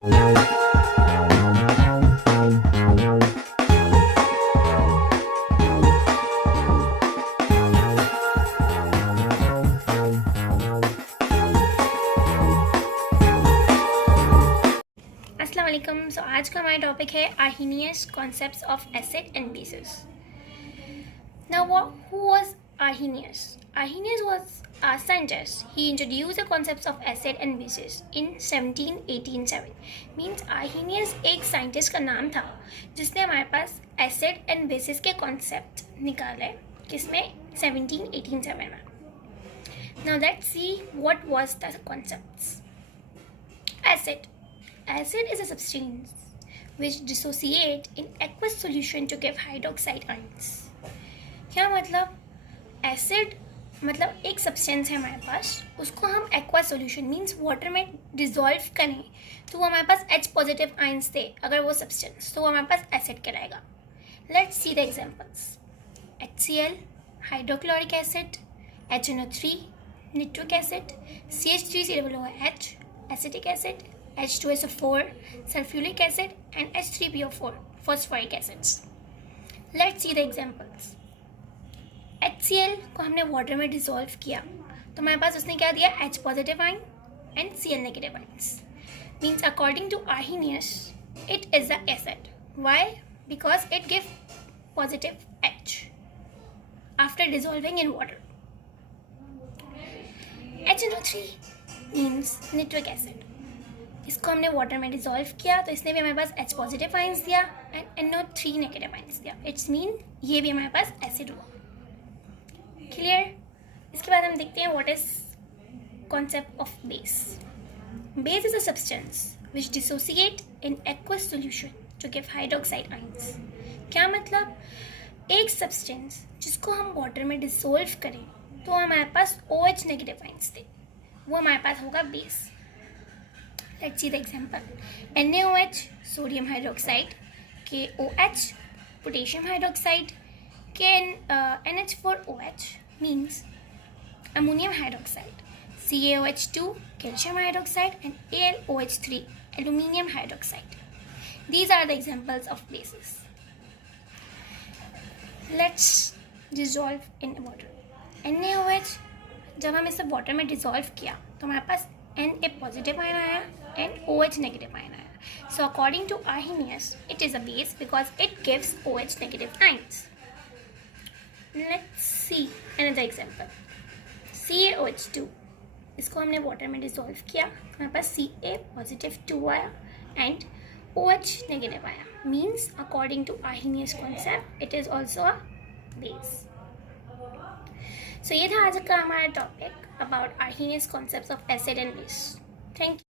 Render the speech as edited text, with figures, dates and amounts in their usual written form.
अस्सलाम वालेकुम। सो आज का हमारा टॉपिक है Arrhenius concepts of acid and bases. Now, who was Arrhenius? Arrhenius was a scientist. He introduced the concepts of acid and bases in 1787. Means Arrhenius एक scientist का नाम था जिसने हमारे पास एसिड एंड बेसिस के कॉन्सेप्ट निकाले, किसमें 1787 में. Now let's see what was the concepts. Acid. Acid is a substance which dissociate in aqueous solution to give hydroxide ions. क्या मतलब? एसिड मतलब एक सब्सटेंस है हमारे पास, उसको हम एक्वा सॉल्यूशन मीन्स वाटर में डिजॉल्व करें तो वो हमारे पास H पॉजिटिव आयंस दे अगर वो सब्सटेंस, तो वो हमारे पास एसिड कहलाएगा. Let's see the examples. HCl hydrochloric acid, HNO3 nitric acid, CH3COOH acetic acid, H2SO4 sulfuric acid and H3PO4 phosphoric acids. Let's see the examples. HCl को हमने वाटर में dissolve किया तो हमारे पास उसने क्या दिया? H positive ion and Cl negative ions. Means according to Arrhenius it is the acid. Why? Because it gives positive H after dissolving in water. HNO3 means nitric acid. इसको हमने water में dissolve किया तो इसने भी हमारे पास H positive ions दिया and NO3 negative ions दिया. इट्स मीन ये भी हमारे पास एसिड हुआ. क्लियर? इसके बाद हम देखते हैं what is concept of base. Base is a substance which dissociate in aqueous solution to give hydroxide ions. क्या मतलब? एक सब्सटेंस जिसको हम वाटर में डिसॉल्व करें तो हमारे पास OH नेगेटिव आयंस दे, वो हमारे पास होगा base. Let's see the example. NaOH sodium hydroxide, KOH potassium hydroxide, NH4OH means ammonium hydroxide, CaOH2 calcium hydroxide and AlOH3 aluminium hydroxide. These are the examples of bases. Let's dissolve in water. NaOH जब हम इसे water में dissolve किया तो हमारे पास Na positive ion आया and OH negative ion आया. So according to Arrhenius, it is a base because it gives OH negative ions. Let's see another example. CaOH2 इसको हमने वाटर में डिसॉल्व किया, हमारे पास Ca पॉजिटिव 2 आया and OH negative आया. Means according to Arrhenius concept, it is also a base. So ये था आज का हमारा topic about Arrhenius concepts of acid and base. Thank you.